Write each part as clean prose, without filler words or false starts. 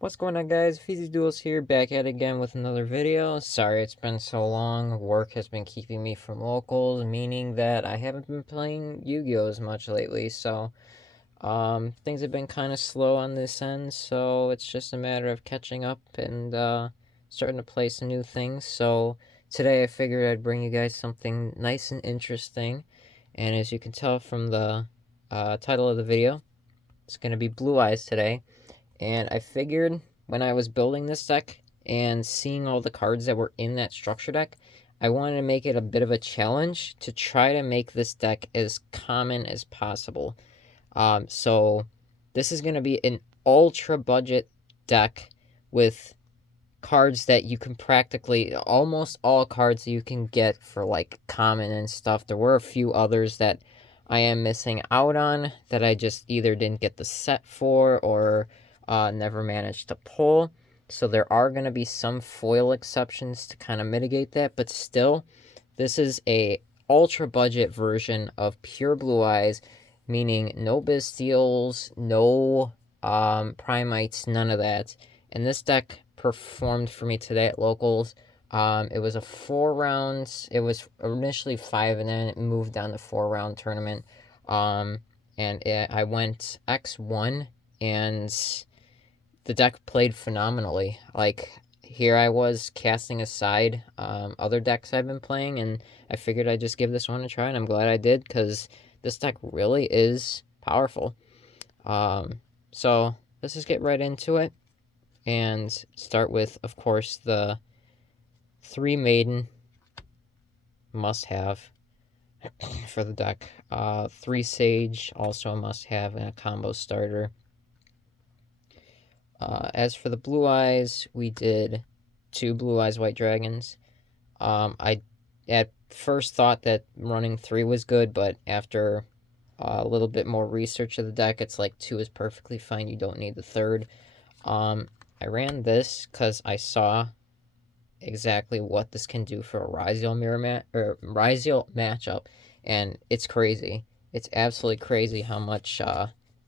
What's going on, guys? Feezy Duels here, back at it again with another video. Sorry it's been so long. Work has been keeping me from locals, meaning that I haven't been playing Yu-Gi-Oh! As much lately, so things have been kind of slow on this end, so it's just a matter of catching up and starting to play some new things. So today I figured I'd bring you guys something nice and interesting, and as you can tell from the title of the video, it's going to be Blue Eyes today. And I figured when I was building this deck and seeing all the cards that were in that structure deck, I wanted to make it a bit of a challenge to try to make this deck as common as possible. So this is going to be an ultra budget deck with cards that you can practically, almost all cards you can get for like common and stuff. There were a few others that I am missing out on that I just either didn't get the set for or never managed to pull. So there are going to be some foil exceptions to kind of mitigate that, but still, this is a ultra budget version of pure Blue Eyes, meaning no Bystials, no Primites, none of that. And this deck performed for me today at locals. It was a 4 rounds. It was initially 5, and then it moved down to 4 round tournament. I went X1, and the deck played phenomenally. Like, here I was casting aside other decks I've been playing, and I figured I'd just give this one a try, and I'm glad I did, because this deck really is powerful. So let's just get right into it, and start with, of course, the 3 Maiden must-have for the deck. 3 Sage, also a must-have, and a combo starter. As for the Blue Eyes, we did 2 Blue Eyes White Dragons. I at first thought that running 3 was good, but after a little bit more research of the deck, it's like 2 is perfectly fine. You don't need the third. I ran this because I saw exactly what this can do for a Ryziel matchup, and it's crazy. It's absolutely crazy how much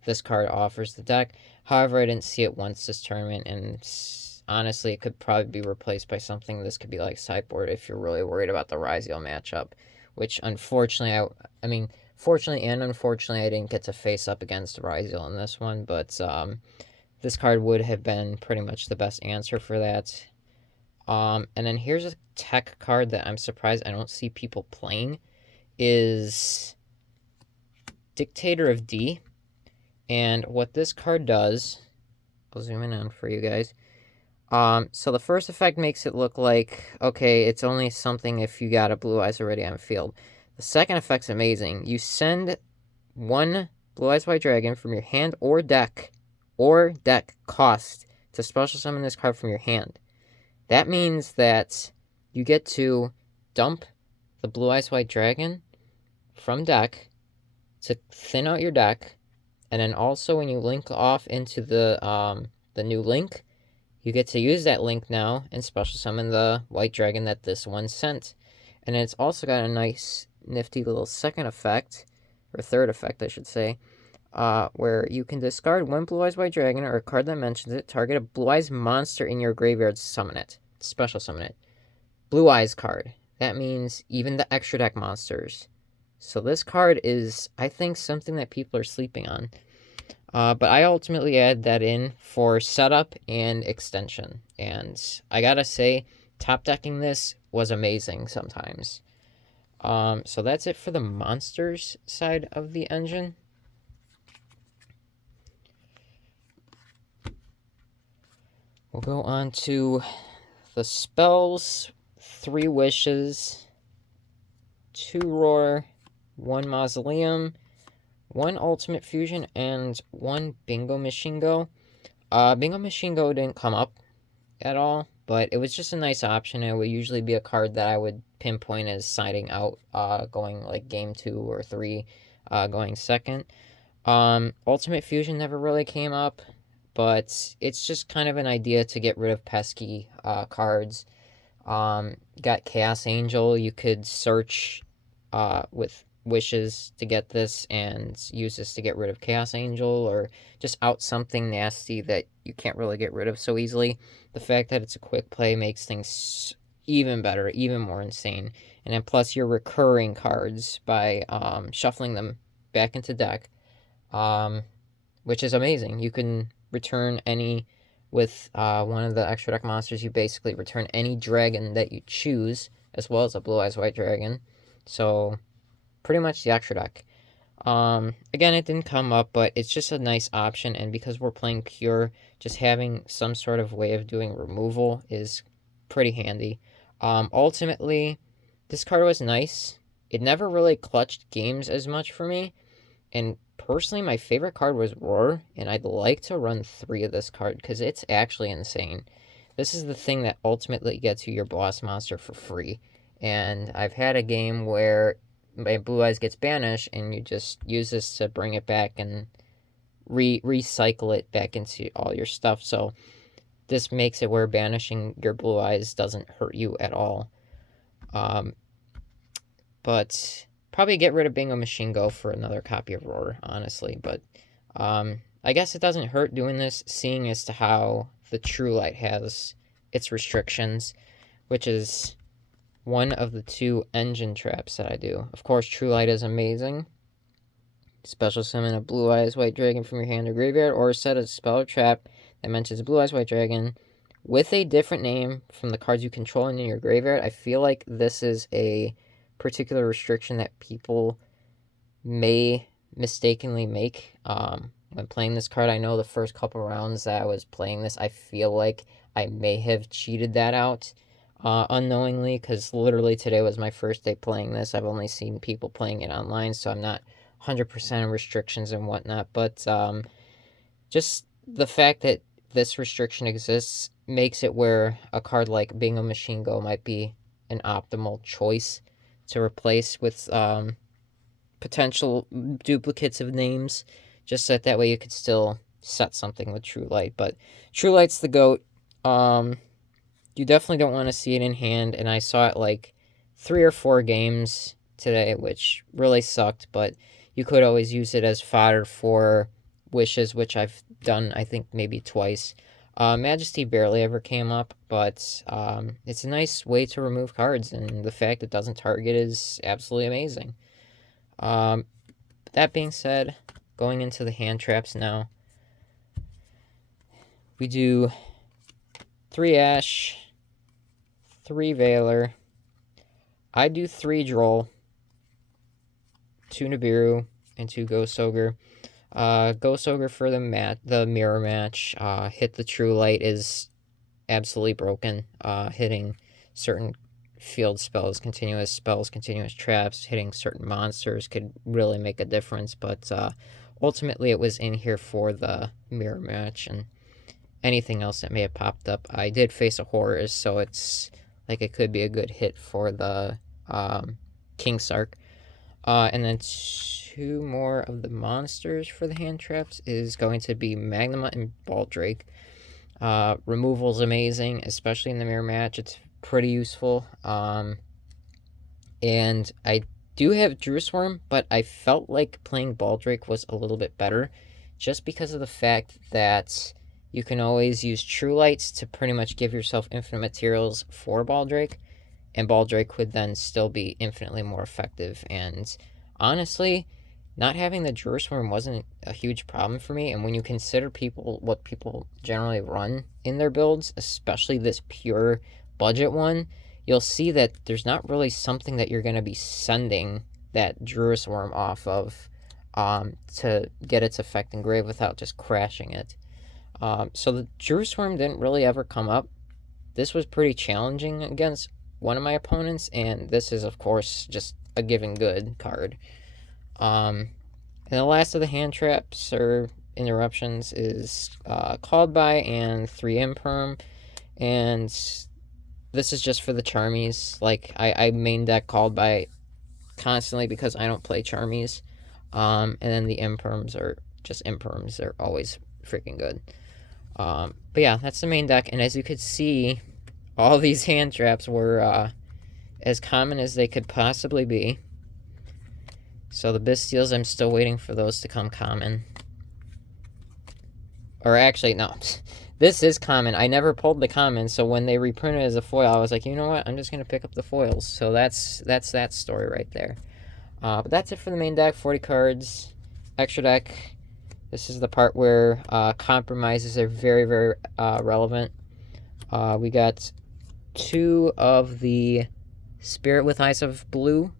this card offers the deck. However, I didn't see it once this tournament, and honestly, it could probably be replaced by something. This could be like sideboard if you're really worried about the Ryziel matchup, which unfortunately, fortunately and unfortunately, I didn't get to face up against Ryziel in this one, but this card would have been pretty much the best answer for that. And then here's a tech card that I'm surprised I don't see people playing, is Dictator of D. And what this card does, I'll zoom in on for you guys. So the first effect makes it look like, okay, it's only something if you got a Blue Eyes already on field. The second effect's amazing. You send 1 Blue Eyes White Dragon from your hand or deck cost to special summon this card from your hand. That means that you get to dump the Blue Eyes White Dragon from deck to thin out your deck, and then also when you link off into the new link, you get to use that link now and special summon the White Dragon that this one sent. And it's also got a nice, nifty little second effect, or third effect, I should say, where you can discard 1 Blue Eyes White Dragon or a card that mentions it, target a Blue Eyes monster in your graveyard, summon it, special summon it. Blue Eyes card. That means even the extra deck monsters. So this card is, I think, something that people are sleeping on. But I ultimately add that in for setup and extension. And I gotta say, top decking this was amazing sometimes. So that's it for the monsters side of the engine. We'll go on to the spells. 3 Wishes, 2 Roar, 1 Mausoleum, 1 Ultimate Fusion, and 1 Bingo Machine Go. Bingo Machine Go didn't come up at all, but it was just a nice option. It would usually be a card that I would pinpoint as siding out, going like game 2 or 3, going second. Ultimate Fusion never really came up, but it's just kind of an idea to get rid of pesky cards. Got Chaos Angel. You could search with wishes to get this and use this to get rid of Chaos Angel or just out something nasty that you can't really get rid of so easily. The fact that it's a quick play makes things even better, even more insane. And then plus your recurring cards by shuffling them back into deck, um, which is amazing. You can return any with one of the extra deck monsters. You basically return any dragon that you choose, as well as a Blue Eyes White Dragon. So pretty much the extra deck. Again, it didn't come up, but it's just a nice option, and because we're playing pure, just having some sort of way of doing removal is pretty handy. Ultimately, this card was nice. It never really clutched games as much for me, and personally, my favorite card was Roar, and I'd like to run 3 of this card, because it's actually insane. This is the thing that ultimately gets you your boss monster for free, and I've had a game where my Blue Eyes gets banished, and you just use this to bring it back and recycle it back into all your stuff. So this makes it where banishing your Blue Eyes doesn't hurt you at all. But probably get rid of Bingo Machine Go for another copy of Roar, honestly. But I guess it doesn't hurt doing this, seeing as to how the True Light has its restrictions, which is one of the 2 engine traps that I do. Of course, True Light is amazing. Special summon a Blue Eyes White Dragon from your hand or graveyard, or set a spell or trap that mentions a Blue Eyes White Dragon with a different name from the cards you control in your graveyard. I feel like this is a particular restriction that people may mistakenly make when playing this card. I know the first couple rounds that I was playing this, I feel like I may have cheated that out unknowingly, because literally today was my first day playing this. I've only seen people playing it online, so I'm not 100% on restrictions and whatnot, but just the fact that this restriction exists makes it where a card like Bingo Machine Go might be an optimal choice to replace with potential duplicates of names, just so that way you could still set something with True Light. But True Light's the GOAT. You definitely don't want to see it in hand, and I saw it like 3 or 4 games today, which really sucked, but you could always use it as fodder for wishes, which I've done, I think, maybe twice. Majesty barely ever came up, but it's a nice way to remove cards, and the fact it doesn't target is absolutely amazing. That being said, going into the hand traps now, we do 3 Ash, 3 Veiler. I do 3 Droll, 2 Nibiru, and 2 Ghost Ogre. Ghost Ogre for the mirror match. Hit the True Light is absolutely broken. Hitting certain field spells, continuous traps, hitting certain monsters could really make a difference. But ultimately, it was in here for the mirror match, and anything else that may have popped up. I did face a Horus, so it's like it could be a good hit for the King Sark. And then 2 more of the monsters for the hand traps is going to be Magnuma and Baldrake. Removal is amazing, especially in the mirror match. It's pretty useful. And I do have Drewsworm, but I felt like playing Baldrake was a little bit better, just because of the fact that you can always use True Lights to pretty much give yourself infinite materials for Baldrake, and Baldrake would then still be infinitely more effective. And honestly, not having the Drewsworm wasn't a huge problem for me, and when you consider what people generally run in their builds, especially this pure budget one, you'll see that there's not really something that you're going to be sending that Drewsworm off of to get its effect engraved without just crashing it. So the Drewsworm didn't really ever come up. This was pretty challenging against one of my opponents, and this is, of course, just a given good card. And the last of the hand traps or interruptions is Called By and 3 Imperm, and this is just for the Charmies. Like, I main deck Called By constantly because I don't play Charmies, and then the Imperms are just Imperms. They're always freaking good. But yeah, that's the main deck, and as you could see, all these hand traps were as common as they could possibly be. So the Bystials, I'm still waiting for those to come common. Or actually, no. This is common. I never pulled the common, so when they reprinted it as a foil, I was like, you know what? I'm just going to pick up the foils. So that's that story right there. But that's it for the main deck. 40 cards. Extra deck. This is the part where compromises are very, very relevant. We got 2 of the Spirit with Eyes of Blue.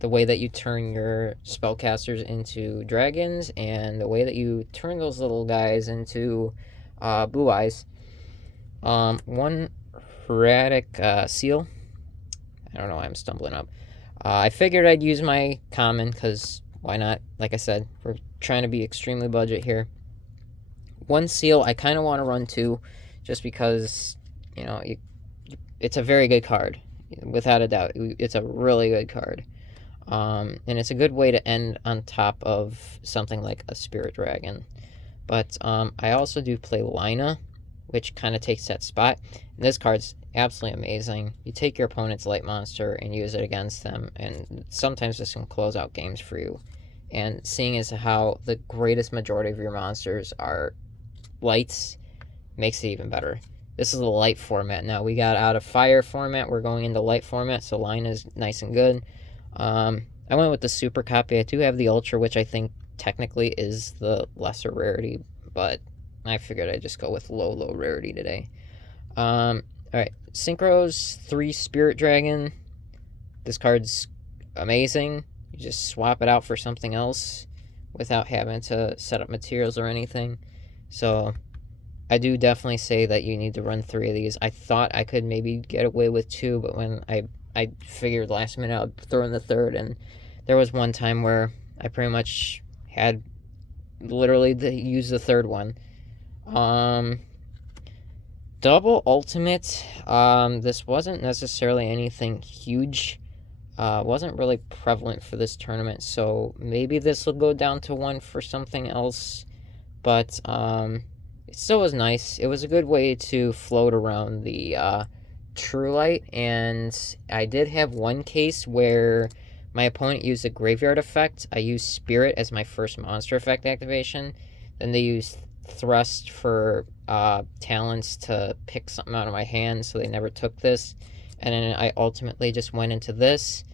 The way that you turn your spellcasters into dragons, and the way that you turn those little guys into blue eyes. 1 Erratic Seal. I don't know why I'm stumbling up. I figured I'd use my common, because why not? Like I said, we're trying to be extremely budget here. 1 Seal, I kind of want to run 2, just because, you know, it's a very good card. Without a doubt, it's a really good card. And it's a good way to end on top of something like a Spirit Dragon. But I also do play Lina, which kind of takes that spot. And this card's absolutely amazing. You take your opponent's light monster and use it against them, and sometimes this can close out games for you. And seeing as how the greatest majority of your monsters are lights makes it even better. This is a light format now. We got out of fire format, we're going into light format, so Lina is nice and good. I went with the super copy. I do have the ultra, which I think technically is the lesser rarity, but I figured I'd just go with low rarity today. Alright, Synchros 3 Spirit Dragon. This card's amazing. You just swap it out for something else without having to set up materials or anything. So I do definitely say that you need to run 3 of these. I thought I could maybe get away with 2, but when I figured last minute I'd throw in the 3rd, and there was one time where I pretty much had literally to use the 3rd one. Double ultimate. This wasn't necessarily anything huge. Wasn't really prevalent for this tournament, so maybe this will go down to 1 for something else. But it still was nice. It was a good way to float around the True Light, and I did have one case where my opponent used a graveyard effect. I used Spirit as my first monster effect activation. Then they used Thrust for talents to pick something out of my hand, so they never took this. And then I ultimately just went into this,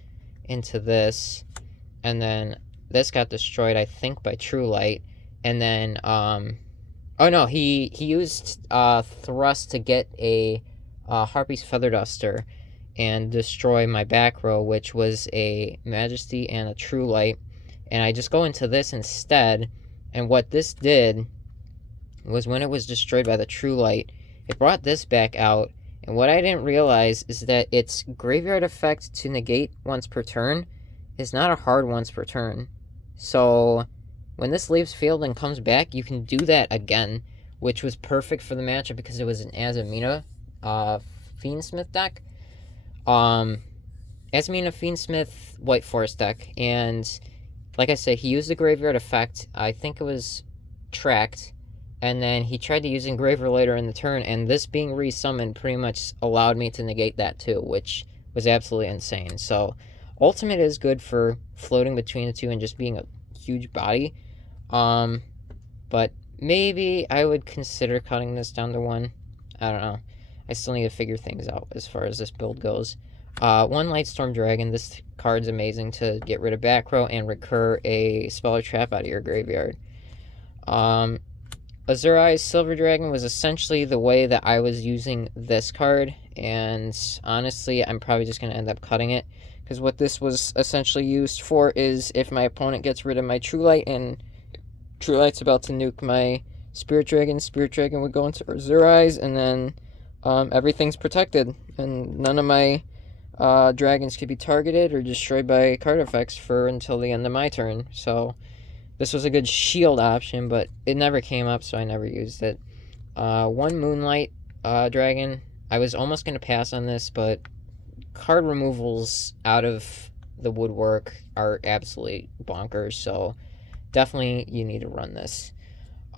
and then this got destroyed, I think, by True Light. And then, oh no, he used Thrust to get a Harpy's Feather Duster and destroy my back row, which was a Majesty and a True Light. And I just go into this instead, and what this did was when it was destroyed by the True Light, it brought this back out. And what I didn't realize is that its graveyard effect to negate once per turn is not a hard once per turn. So when this leaves field and comes back, you can do that again, which was perfect for the matchup because it was an Azamina Fiendsmith deck. Azamina Fiendsmith White Forest deck. And like I said, he used the graveyard effect. I think it was tracked. And then he tried to use Engraver later in the turn, and this being resummoned pretty much allowed me to negate that too, which was absolutely insane. So Ultimate is good for floating between the two and just being a huge body. But maybe I would consider cutting this down to 1. I don't know. I still need to figure things out as far as this build goes. 1 Lightstorm Dragon. This card's amazing to get rid of back row and recur a spell or trap out of your graveyard. Azure Eyes Silver Dragon was essentially the way that I was using this card, and honestly, I'm probably just going to end up cutting it, because what this was essentially used for is if my opponent gets rid of my True Light, and True Light's about to nuke my Spirit Dragon would go into Azure Eyes, and then everything's protected, and none of my dragons could be targeted or destroyed by card effects for until the end of my turn. So this was a good shield option, but it never came up, so I never used it. 1 Moonlight Dragon. I was almost going to pass on this, but card removals out of the woodwork are absolutely bonkers, so definitely you need to run this.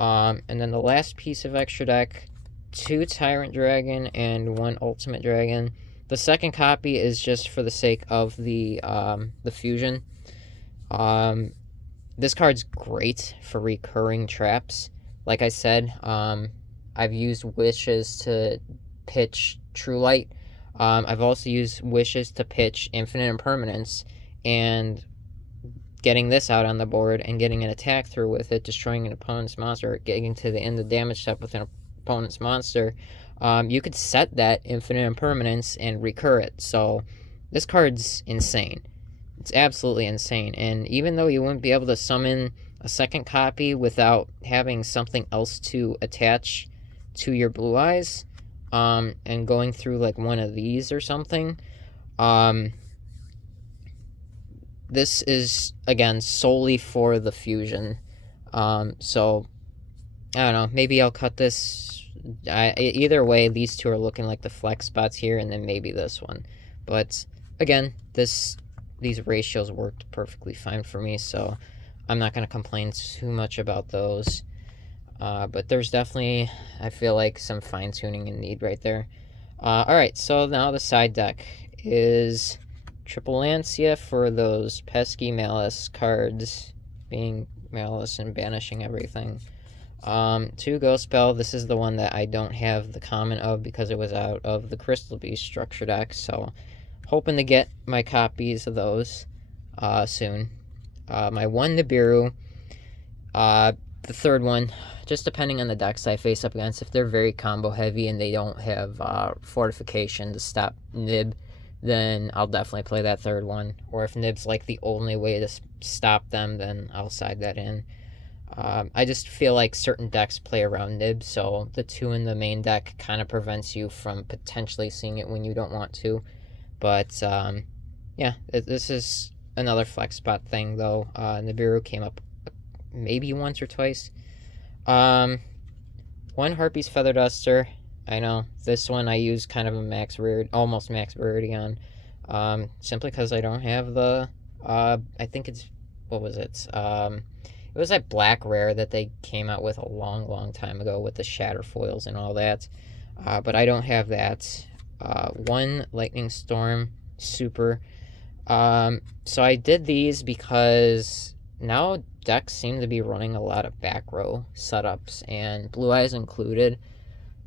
And then the last piece of extra deck, 2 Tyrant Dragon and 1 Ultimate Dragon. The second copy is just for the sake of the fusion. This card's great for recurring traps. Like I said, I've used Wishes to pitch True Light. I've also used Wishes to pitch Infinite Impermanence, and getting this out on the board and getting an attack through with it, destroying an opponent's monster, getting to the end of the damage step with an opponent's monster, you could set that Infinite Impermanence and recur it. So this card's insane. It's absolutely insane. And even though you wouldn't be able to summon a second copy without having something else to attach to your Blue Eyes, and going through like one of these or something, this is, again, solely for the fusion. So, I don't know. Maybe I'll cut this. Either way, these two are looking like the flex spots here, and then maybe this one. But, again, these ratios worked perfectly fine for me, so I'm not going to complain too much about those. But there's definitely, I feel like, some fine-tuning in need right there. Alright, so now the side deck is Triple Lancia for those pesky Malice cards, being Malice and banishing everything. 2 Ghost Spell. This is the one that I don't have the common of because it was out of the Crystal Beast structure deck, so hoping to get my copies of those soon. My 1 Nibiru. The third one, just depending on the decks I face up against, if they're very combo heavy and they don't have fortification to stop Nib, then I'll definitely play that third one. Or if Nib's like the only way to stop them, then I'll side that in. I just feel like certain decks play around Nib, so the 2 in the main deck kind of prevents you from potentially seeing it when you don't want to. But, yeah, this is another flex spot thing, though. Nibiru came up maybe once or twice. 1 Harpy's Feather Duster. I know, this one I use kind of a almost max rarity on, simply because I don't have the, I think it's, what was it? It was that black rare that they came out with a long time ago with the shatter foils and all that, but I don't have that. 1 Lightning Storm Super. So I did these because now decks seem to be running a lot of back row setups, and Blue Eyes included.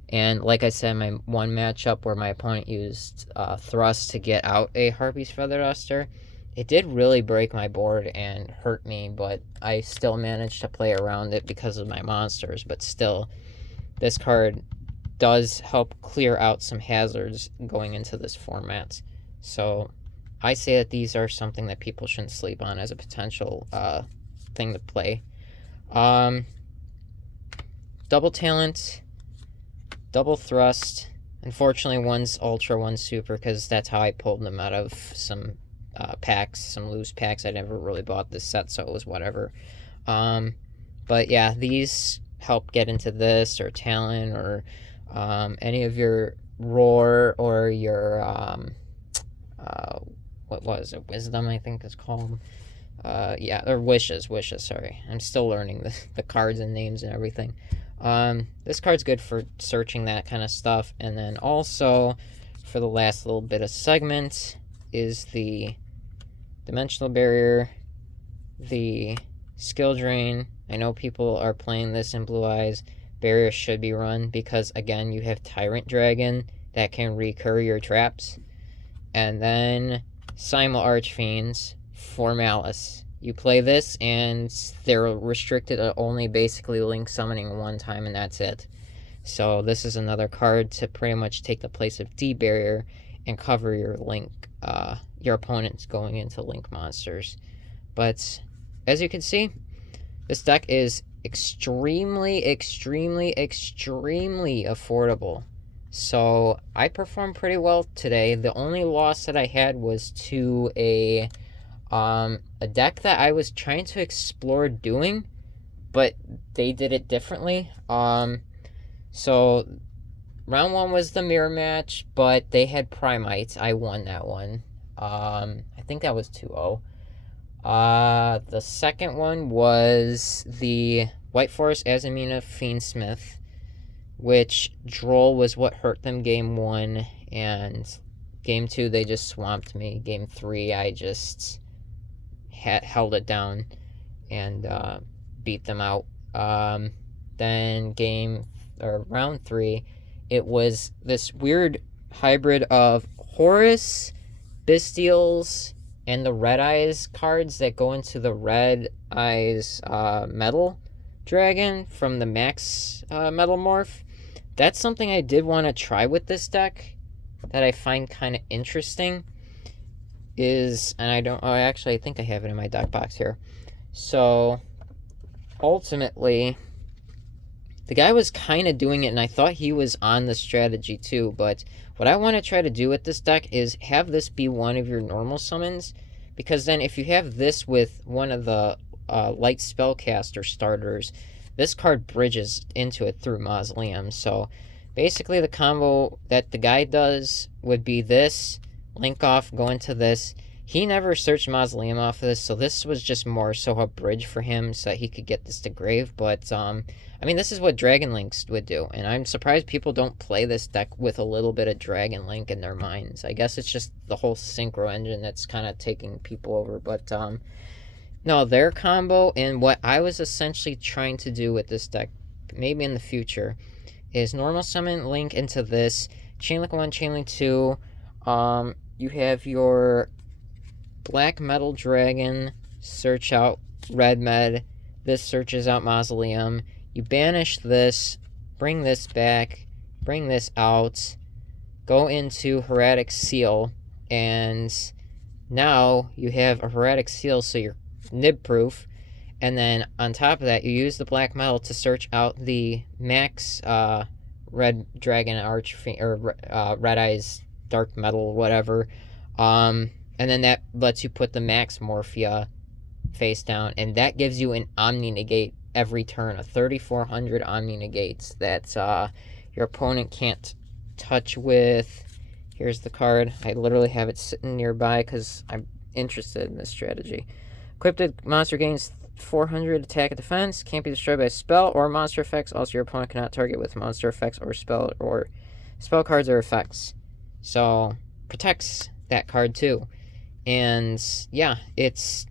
And like I said, my 1 matchup where my opponent used Thrust to get out a Harpy's Feather Duster, it did really break my board and hurt me, but I still managed to play around it because of my monsters. But still, this card does help clear out some hazards going into this format. So I say that these are something that people shouldn't sleep on as a potential thing to play. Double Talent, Double Thrust. Unfortunately, one's Ultra, one's Super, because that's how I pulled them out of some packs, some loose packs. I never really bought this set, so it was whatever. But yeah, these help get into this, or Talent, or any of your Roar, or your, what was it, Wisdom, I think it's called. Yeah, or Wishes, sorry. I'm still learning the cards and names and everything. This card's good for searching that kind of stuff. And then also, for the last little bit of segment, is the Dimensional Barrier, the Skill Drain. I know people are playing this in Blue Eyes. Barrier should be run because, again, you have Tyrant Dragon that can recur your traps. And then Simul Archfiends for Malice. You play this, and they're restricted to only basically Link summoning 1 time, and that's it. So this is another card to pretty much take the place of D-Barrier and cover your Link, your opponents going into Link monsters. But as you can see, this deck is extremely affordable. So I performed pretty well today. The only loss that I had was to a deck that I was trying to explore doing, but they did it differently. So round 1 was the mirror match, but they had Primites. I won that one. I think that was 2-0. The second one was the White Forest Azamina Fiendsmith, which Droll was what hurt them game 1, and game 2 they just swamped me. Game 3 I just held it down and beat them out. Then round 3, it was this weird hybrid of Horus, Bestials, and the Red Eyes cards that go into the Red Eyes Metal Dragon from the Max Metal Morph. That's something I did want to try with this deck that I find kind of interesting. I think I have it in my deck box here. So, ultimately, the guy was kind of doing it, and I thought he was on the strategy too, but what I want to try to do with this deck is have this be one of your normal summons, because then if you have this with one of the light spellcaster starters, this card bridges into it through Mausoleum. So basically the combo that the guy does would be this, link off, go into this. He never searched Mausoleum off of this, so this was just more so a bridge for him so that he could get this to grave. But I mean, this is what Dragon Links would do, and I'm surprised people don't play this deck with a little bit of Dragon Link in their minds. I guess it's just the whole Synchro engine that's kind of taking people over. But no, their combo and what I was essentially trying to do with this deck, maybe in the future, is normal summon Link into this, Chainlink 1, Chainlink 2. You have your Black Metal Dragon search out Red Med. This searches out Mausoleum. You banish this, bring this back, bring this out, go into Heretic Seal, and now you have a Heretic Seal, so you're nib proof. And then on top of that, you use the Black Metal to search out the Max Red Dragon Red Eyes Dark Metal, whatever. And then that lets you put the Max Morphia face down, and that gives you an Omni Negate every turn, a 3400 Omni Negates that your opponent can't touch with. Here's the card. I literally have it sitting nearby because I'm interested in this strategy. Equipped monster gains 400 attack and defense, can't be destroyed by spell or monster effects. Also, your opponent cannot target with monster effects or spell cards or effects. So, protects that card too. And yeah, it's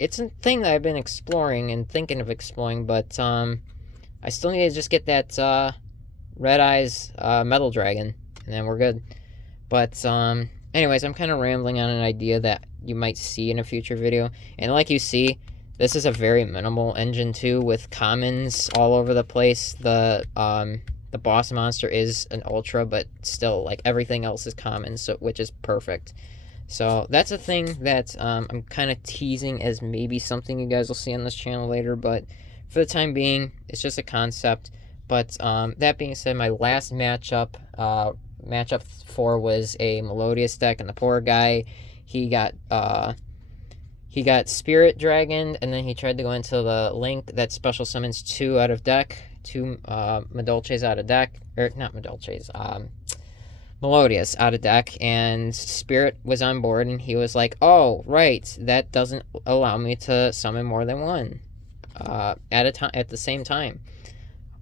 a thing that I've been exploring and thinking of exploring, but I still need to just get that Red Eyes Metal Dragon, and then we're good. But anyways, I'm kind of rambling on an idea that you might see in a future video. And like you see, this is a very minimal engine too, with commons all over the place. The boss monster is an ultra, but still, like, everything else is common, so which is perfect. So that's a thing that I'm kind of teasing as maybe something you guys will see on this channel later, but for the time being, it's just a concept. But that being said, my last matchup 4 was a Melodious deck, and the poor guy, he got Spirit Dragon, and then he tried to go into the Link that special summons 2 out of deck, 2 Madolches out of deck, or not Madolches, Melodious out of deck, and Spirit was on board, and he was like, oh, right, that doesn't allow me to summon more than 1 at the same time.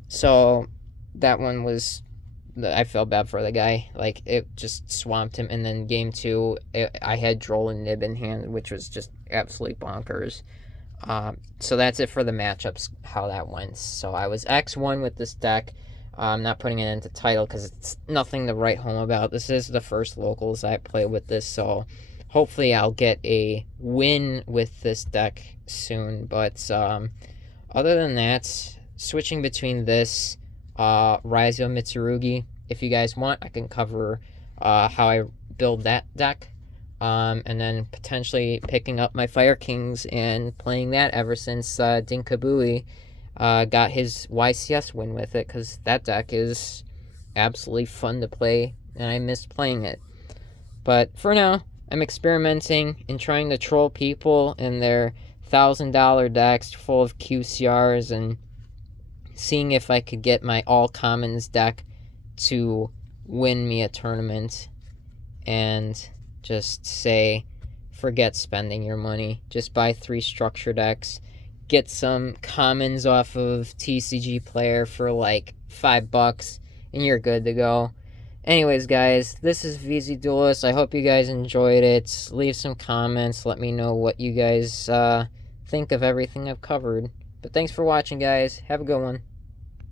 So that one was, I felt bad for the guy. Like, it just swamped him, and then game 2, I had Droll and Nib in hand, which was just absolutely bonkers. So that's it for the matchups, how that went. So I was X1 with this deck. I'm not putting it into title because it's nothing to write home about. This is the first locals I play with this, so hopefully I'll get a win with this deck soon. But other than that, switching between this, Raizo Mitsurugi, if you guys want, I can cover how I build that deck. And then potentially picking up my Fire Kings and playing that ever since Dinkabui got his YCS win with it, because that deck is absolutely fun to play, and I missed playing it. But for now, I'm experimenting and trying to troll people in their $1,000 decks full of QCRs and seeing if I could get my all commons deck to win me a tournament and just say, forget spending your money. Just buy 3 structure decks. Get some commons off of TCG Player for like $5, and you're good to go. Anyways, guys, this is VZ Duelist. I hope you guys enjoyed it. Leave some comments. Let me know what you guys think of everything I've covered. But thanks for watching, guys. Have a good one.